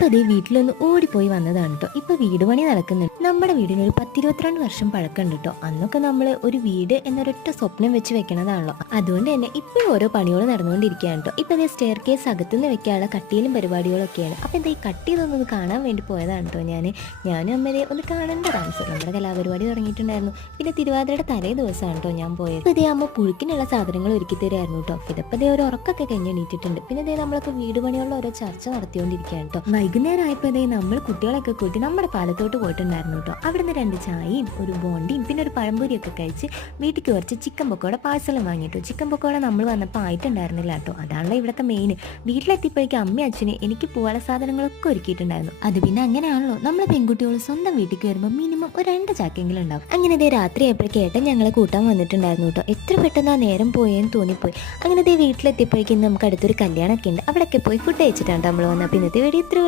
ഇപ്പൊ അതേ വീട്ടിലൊന്ന് ഓടിപ്പോയി വന്നതാണ് കേട്ടോ. ഇപ്പൊ വീട് പണി നടക്കുന്നുണ്ട്. നമ്മുടെ വീടിന് ഒരു 10-22 വർഷം പഴക്കമുണ്ട് കേട്ടോ. അന്നൊക്കെ നമ്മൾ ഒരു വീട് എന്നൊരൊറ്റ സ്വപ്നം വെച്ച് വെക്കണതാണല്ലോ. അതുകൊണ്ട് തന്നെ ഇപ്പോഴും ഓരോ പണികൾ നടന്നുകൊണ്ടിരിക്കുകയാണ് കേട്ടോ. ഇപ്പൊ സ്റ്റെയർ കേസ് അകത്തുനിന്ന് വെക്കാനുള്ള കട്ടിയിലും പരിപാടികളൊക്കെയാണ്. അപ്പൊ എന്താ ഈ കട്ട് ചെയ്തൊന്ന് കാണാൻ വേണ്ടി പോയതാണ് കേട്ടോ. ഞാനും അമ്മയെ ഒന്ന് കാണേണ്ട താമസം. നമ്മുടെ കലാപരിപാടി തുടങ്ങിയിട്ടുണ്ടായിരുന്നു. പിന്നെ തിരുവാതിരയുടെ തലേ ദിവസമാണ് കേട്ടോ ഞാൻ പോയത്. ഇതേ അമ്മ പുഴുക്കിനുള്ള സാധനങ്ങൾ ഒരുക്കി തരായിരുന്നു കേട്ടോ. ഇതപ്പോ ഒരു ഉറക്കൊക്കെ കഴിഞ്ഞെണീറ്റിട്ടുണ്ട്. പിന്നെ ഇതേ നമ്മളൊക്കെ വീട് പണിയുള്ള ഓരോ ചർച്ച നടത്തിക്കൊണ്ടിരിക്കുകയാണ് കേട്ടോ. വൈകുന്നേരം ആയപ്പോൾ നമ്മൾ കുട്ടികളൊക്കെ കൂട്ടി നമ്മുടെ പാലത്തോട്ട് പോയിട്ടുണ്ടായിരുന്നു കേട്ടോ. അവിടുന്ന് 2 ചായയും ഒരു ബോണ്ടിയും പിന്നെ ഒരു പഴംപൊരിയൊക്കെ കഴിച്ച് വീട്ടിലേക്ക് കുറച്ച് ചിക്കൻ പക്കോട പാഴ്സലും വാങ്ങിയിട്ടു. ചിക്കൻ പക്കോട നമ്മൾ വന്നപ്പോൾ ആയിട്ടുണ്ടായിരുന്നില്ല കേട്ടോ. അതാണല്ലോ ഇവിടുത്തെ മെയിൻ. വീട്ടിലെത്തിയപ്പോഴേക്കും അമ്മയും അച്ഛന് എനിക്ക് പോകാനുള്ള സാധനങ്ങളൊക്കെ ഒരുക്കിയിട്ടുണ്ടായിരുന്നു. അത് പിന്നെ അങ്ങനെയാണല്ലോ, നമ്മൾ പെൺകുട്ടികൾ സ്വന്തം വീട്ടിലേക്ക് വരുമ്പോൾ മിനിമം ഒരു 2 ചാക്കെങ്കിലും ഉണ്ടാവും. അങ്ങനെ ഇതേ രാത്രി ആയപ്പോഴേക്കും ഏട്ടൻ ഞങ്ങളെ കൂട്ടാൻ വന്നിട്ടുണ്ടായിരുന്നു കേട്ടോ. എത്ര പെട്ടെന്ന് ആ നേരം പോയെന്ന് തോന്നിപ്പോയി. അങ്ങനെ ഇതേ വീട്ടിലെത്തിയപ്പോഴേക്കും നമുക്ക് അടുത്തൊരു കല്യാണമൊക്കെ ഉണ്ട്. അവിടെയൊക്കെ പോയി ഫുഡ് കഴിച്ചിട്ടാണ് നമ്മൾ വന്നത്. അപ്പോൾ ഇന്നത്തെ വീഡിയോ ഇത്ര